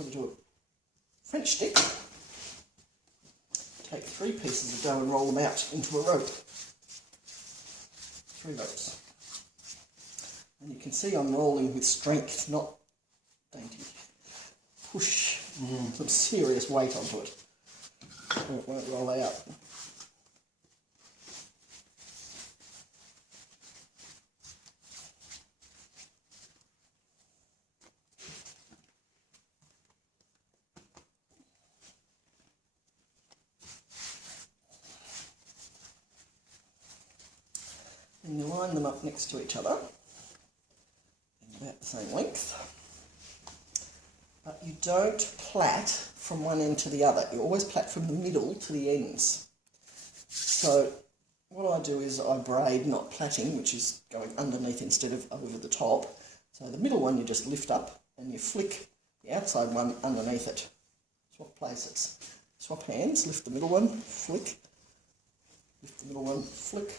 I'm going to do a French stick. Take 3 pieces of dough and roll them out into a rope. 3 ropes. And you can see I'm rolling with strength, not dainty. Push some serious weight onto it, or it won't roll out. And you line them up next to each other, about the same length. But you don't plait from one end to the other. You always plait from the middle to the ends. So what I do is I braid, not plaiting, which is going underneath instead of over the top. So the middle one you just lift up and you flick the outside one underneath it. Swap places. Swap hands, lift the middle one, flick. Lift the middle one, flick.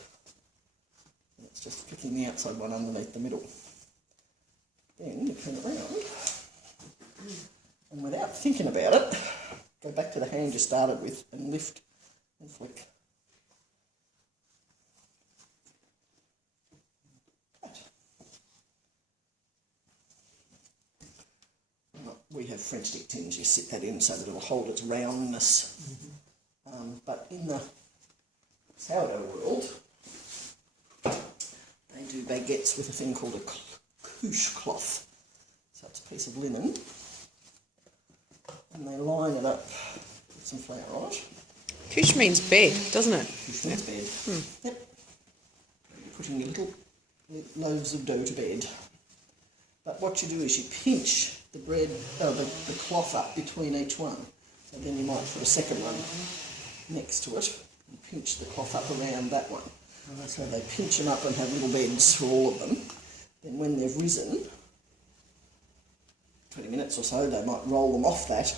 And it's just flicking the outside one underneath the middle. Then you turn it around, and without thinking about it, go back to the hand you started with and lift and flick. We have French stick tins, you sit that in so that it'll hold its roundness. But in the sourdough world, they do baguettes with a thing called a couche cloth. So it's a piece of linen, and they line it up with some flour on it. Couche means bed, doesn't it? Couche means bed. Yep. You're putting your little loaves of dough to bed. But what you do is you pinch the bread, the cloth up between each one. So then you might put a second one next to it and pinch the cloth up around that one. So they pinch them up and have little beds for all of them. Then when they've risen, 20 minutes or so, they might roll them off that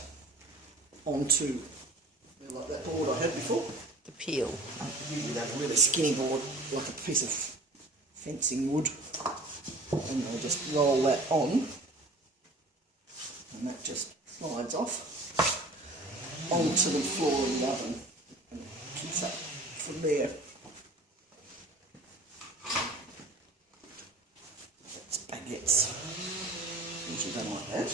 onto, like that board I had before. The peel. Usually they have a really skinny board, like a piece of fencing wood. And they'll just roll that on, and that just slides off onto the floor of the oven and kicks up from there. That's baguettes. Usually done like that.